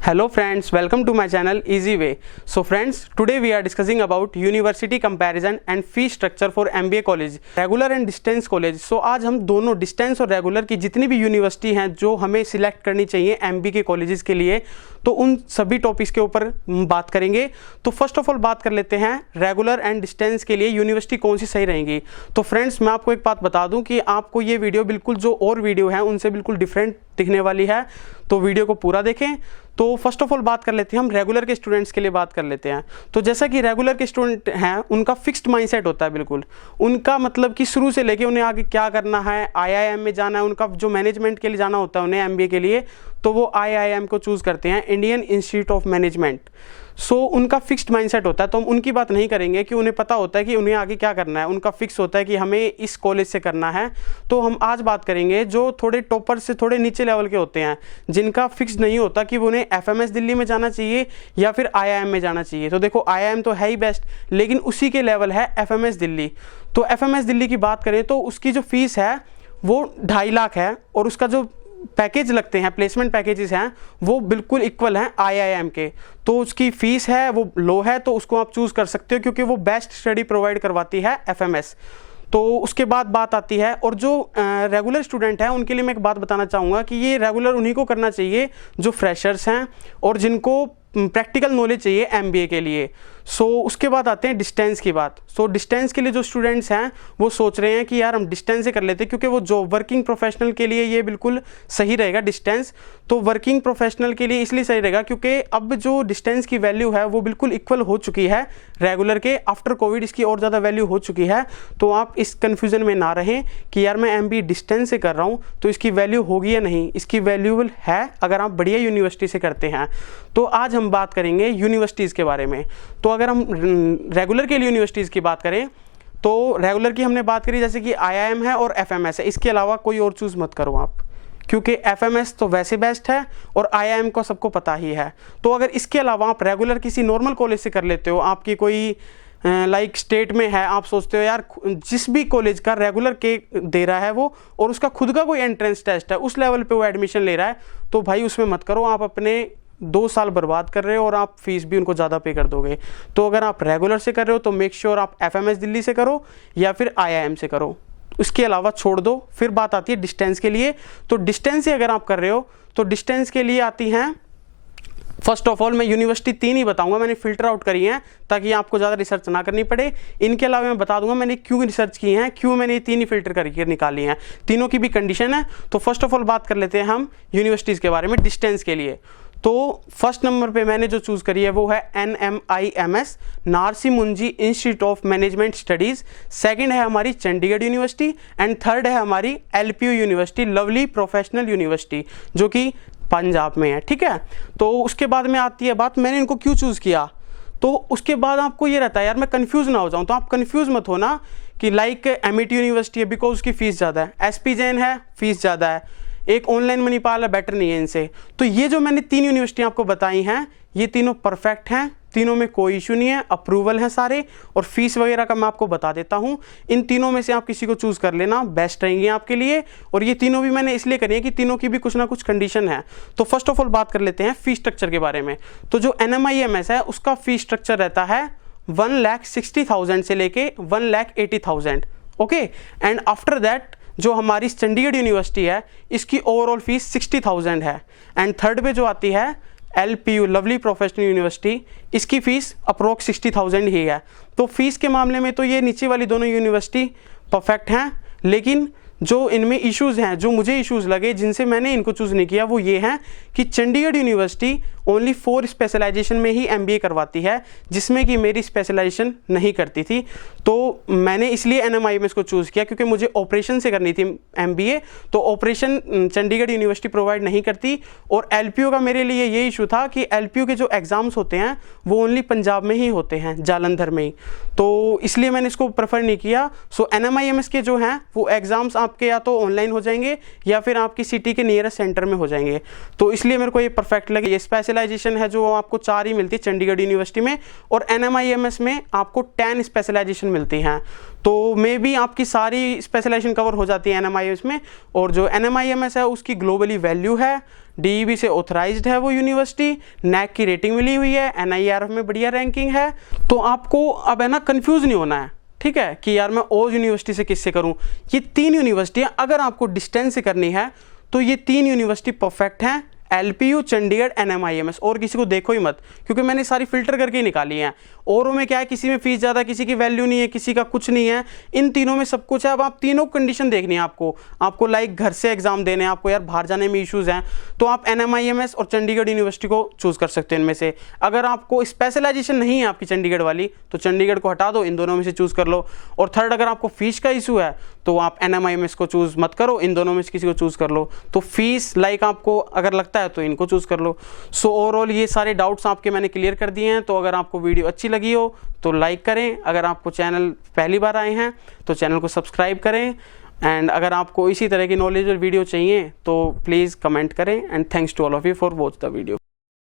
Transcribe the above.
Hello friends, welcome to my channel Easy Way. So friends, today we are discussing about university comparison and fee structure for MBA college, regular and distance college. So आज हम दोनों distance और regular की जितनी भी university हैं जो हमें सिलेक्ट करनी चाहिए MBA के कॉलेजेस के लिए, तो उन सभी टॉपिक्स के ऊपर बात करेंगे। तो फर्स्ट ऑफ ऑल बात कर लेते हैं रेगुलर एंड डिस्टेंस के लिए यूनिवर्सिटी कौन सी सही रहेंगी। तो फ्रेंड्स, मैं आपको एक बात बता दूं कि आपको ये वीडियो बिल्कुल जो और वीडियो है उनसे बिल्कुल डिफरेंट दिखने वाली है, तो वीडियो को पूरा देखें। तो फर्स्ट ऑफ ऑल बात कर लेते हैं, हम रेगुलर के स्टूडेंट्स के लिए बात कर लेते हैं। तो जैसा कि रेगुलर के स्टूडेंट हैं उनका फिक्स्ड माइंडसेट होता है, बिल्कुल उनका मतलब कि शुरू से लेके उन्हें आगे क्या करना है, IIM में जाना है, उनका जो मैनेजमेंट के लिए जाना होता है उन्हें MBA के लिए, तो वो IIM को चूज़ करते हैं, इंडियन इंस्टीट्यूट ऑफ मैनेजमेंट। सो उनका फिक्स्ड माइंडसेट होता है, तो हम उनकी बात नहीं करेंगे कि उन्हें पता होता है कि उन्हें आगे क्या करना है, उनका फिक्स होता है कि हमें इस कॉलेज से करना है। तो हम आज बात करेंगे जो थोड़े टॉपर से थोड़े नीचे लेवल के होते हैं, जिनका फिक्स नहीं होता कि उन्हें FMS दिल्ली में जाना चाहिए या फिर IIM में जाना चाहिए। तो देखो, IIM तो है ही बेस्ट, लेकिन उसी के लेवल है FMS दिल्ली। तो FMS दिल्ली की बात करें तो उसकी जो फीस है वो 2.5 लाख है, और उसका जो पैकेज लगते हैं, प्लेसमेंट पैकेजेस हैं, वो बिल्कुल इक्वल हैं IIM के। तो उसकी फीस है वो लो है, तो उसको आप चूज़ कर सकते हो क्योंकि वो बेस्ट स्टडी प्रोवाइड करवाती है FMS। तो उसके बाद बात आती है, और जो रेगुलर स्टूडेंट हैं उनके लिए मैं एक बात बताना चाहूँगा कि ये रेगुलर उन्हीं को करना चाहिए जो फ्रेशर्स हैं और जिनको प्रैक्टिकल नॉलेज चाहिए MBA के लिए। सो उसके बाद आते हैं डिस्टेंस की बात। सो डिस्टेंस के लिए जो स्टूडेंट्स हैं वो सोच रहे हैं कि यार हम डिस्टेंस से कर लेते हैं, क्योंकि वो जो वर्किंग प्रोफेशनल के लिए ये बिल्कुल सही रहेगा डिस्टेंस। तो वर्किंग प्रोफेशनल के लिए इसलिए सही रहेगा क्योंकि अब जो डिस्टेंस की वैल्यू है वो बिल्कुल इक्वल हो चुकी है रेगुलर के। आफ्टर कोविड इसकी और ज़्यादा वैल्यू हो चुकी है। तो आप इस कन्फ्यूज़न में ना रहें कि यार मैं MBA डिस्टेंस से कर रहा हूँ तो इसकी वैल्यू होगी या नहीं। इसकी वैल्यूबल है अगर आप बढ़िया यूनिवर्सिटी से करते हैं। तो आज हम बात करेंगे यूनिवर्सिटीज़ के बारे में। तो अगर हम रेगुलर के लिए यूनिवर्सिटीज़ की बात करें तो रेगुलर की हमने बात करी, जैसे कि IIM है और FMS है, इसके अलावा कोई और चूज़ मत करो आप, क्योंकि FMS तो वैसे बेस्ट है और IIM को सबको पता ही है। तो अगर इसके अलावा आप रेगुलर किसी नॉर्मल कॉलेज से कर लेते हो, आपकी कोई लाइक स्टेट में है, आप सोचते हो यार जिस भी कॉलेज का रेगुलर के दे रहा है वो, और उसका खुद का कोई एंट्रेंस टेस्ट है, उस लेवल पे वो एडमिशन ले रहा है, तो भाई उसमें मत करो। आप अपने 2 साल बर्बाद कर रहे हो और आप फीस भी उनको ज़्यादा पे कर दोगे। तो अगर आप रेगुलर से कर रहे हो तो मेक श्योर आप FMS दिल्ली से करो या फिर IIM से करो, उसके अलावा छोड़ दो। फिर बात आती है डिस्टेंस के लिए। तो डिस्टेंस से अगर आप कर रहे हो तो डिस्टेंस के लिए आती हैं, फर्स्ट ऑफ ऑल मैं यूनिवर्सिटी 3 ही बताऊंगा, मैंने फिल्टर आउट करी हैं ताकि आपको ज़्यादा रिसर्च ना करनी पड़े। इनके अलावा मैं बता दूंगा मैंने क्यों रिसर्च की हैं, क्यों मैंने ये 3 ही फिल्टर करके निकाली हैं, तीनों की भी कंडीशन है। तो फर्स्ट ऑफ ऑल बात कर लेते हैं हम यूनिवर्सिटीज़ के बारे में डिस्टेंस के लिए। तो फर्स्ट नंबर पे मैंने जो चूज़ करी है वो है NMIMS, नारसी मुंजी institute of management studies. Second है हमारी चंडीगढ़ यूनिवर्सिटी, एंड थर्ड है हमारी LPU university, lovely professional university, जो कि पंजाब में है। ठीक है, तो उसके बाद में आती है बात मैंने इनको क्यों चूज़ किया। तो उसके बाद आपको ये रहता है यार मैं कन्फ्यूज़ ना हो जाऊँ, तो आप कन्फ्यूज़ मत होना कि लाइक MIT यूनिवर्सिटी है बिकॉज उसकी फ़ीस ज़्यादा है, SP जैन है फ़ीस ज़्यादा है, एक ऑनलाइन मणिपाल है बेटर नहीं है इनसे। तो ये जो मैंने 3 यूनिवर्सिटी आपको बताई हैं ये तीनों परफेक्ट हैं, तीनों में कोई इशू नहीं है, अप्रूवल है सारे, और फीस वगैरह का मैं आपको बता देता हूं। इन तीनों में से आप किसी को चूज़ कर लेना, बेस्ट रहेंगी आपके लिए। और ये तीनों भी मैंने इसलिए करी है कि तीनों की भी कुछ ना कुछ कंडीशन है। तो फर्स्ट ऑफ ऑल बात कर लेते हैं फी स्ट्रक्चर के बारे में। तो जो NMIMS है उसका फी स्ट्रक्चर रहता है 1,60,000 से लेके 1,80,000। ओके, एंड आफ्टर दैट जो हमारी चंडीगढ़ यूनिवर्सिटी है इसकी ओवरऑल फीस 60,000 है। एंड थर्ड पे जो आती है LPU, लवली प्रोफेशनल यूनिवर्सिटी, इसकी फ़ीस अप्रोक्स 60,000 ही है। तो फीस के मामले में तो ये नीचे वाली दोनों यूनिवर्सिटी परफेक्ट हैं, लेकिन जो इनमें इश्यूज़ हैं, जो मुझे इश्यूज़ लगे जिनसे मैंने इनको चूज़ नहीं किया, वो ये हैं कि चंडीगढ़ यूनिवर्सिटी ओनली 4 स्पेशलाइजेशन में ही MBA करवाती है, जिसमें कि मेरी स्पेशलाइजेशन नहीं करती थी। तो मैंने इसलिए NMIMS को चूज़ किया क्योंकि मुझे ऑपरेशन से करनी थी MBA, तो ऑपरेशन चंडीगढ़ यूनिवर्सिटी प्रोवाइड नहीं करती। और LPU का मेरे लिए ये इशू था कि LPU के जो एग्ज़ाम्स होते हैं वो ओनली पंजाब में ही होते हैं, जालंधर में ही, तो इसलिए मैंने इसको प्रेफर नहीं किया। सो NMIMS के जो हैं वो एग्ज़ाम्स आपके या तो ऑनलाइन हो जाएंगे या फिर आपकी सिटी के नियरेस्ट सेंटर में हो जाएंगे। तो इसलिए मेरे को ये परफेक्ट लगे। ये स्पेशल स्पेशलाइजेशन है जो आपको 4 ही मिलती है चंडीगढ़ यूनिवर्सिटी में, और NMIMS में आपको 10 स्पेशलाइजेशन मिलती हैं। तो मे बी आपकी सारी स्पेशलाइजेशन कवर हो जाती है NMIMS में। और जो NMIMS है उसकी ग्लोबली वैल्यू है, DEB से ऑथराइज्ड है वो यूनिवर्सिटी, NAC की रेटिंग मिली हुई है, NIRF में बढ़िया रैंकिंग है। तो आपको अब है ना कंफ्यूज नहीं होना है, ठीक है, कि यार मैं और यूनिवर्सिटी से किससे करूं। ये 3 यूनिवर्सिटियां अगर आपको डिस्टेंस से करनी है तो ये 3 यूनिवर्सिटी परफेक्ट हैं, LPU, चंडीगढ़, NMIMS। और किसी को देखो ही मत, क्योंकि मैंने सारी फिल्टर करके निकाली हैं। औरों में क्या है, किसी में फीस ज़्यादा, किसी की वैल्यू नहीं है, किसी का कुछ नहीं है। इन तीनों में सब कुछ है। अब आप तीनों कंडीशन देखनी है आपको लाइक घर से एग्जाम देने हैं, आपको यार बाहर जाने में इश्यूज़ हैं, तो आप NMIMS और चंडीगढ़ यूनिवर्सिटी को चूज़ कर सकते हैं इनमें से। अगर आपको स्पेशलाइजेशन नहीं है आपकी चंडीगढ़ वाली, तो चंडीगढ़ को हटा दो, इन दोनों में से चूज़ कर लो। और थर्ड, अगर आपको फीस का इशू है तो आप NMIMS को चूज़ मत करो, इन दोनों में से किसी को चूज़ कर लो। तो फीस लाइक आपको अगर लगता है तो इनको चूज़ कर लो। सो ओवरऑल ये सारे डाउट्स आपके मैंने क्लियर कर दिए हैं। तो अगर आपको वीडियो अच्छी लगी हो तो लाइक करें, अगर आपको चैनल पहली बार आए हैं तो चैनल को सब्सक्राइब करें, एंड अगर आपको इसी तरह की नॉलेजेबल वीडियो चाहिए तो प्लीज़ कमेंट करें। And thanks to all of you for watch the video.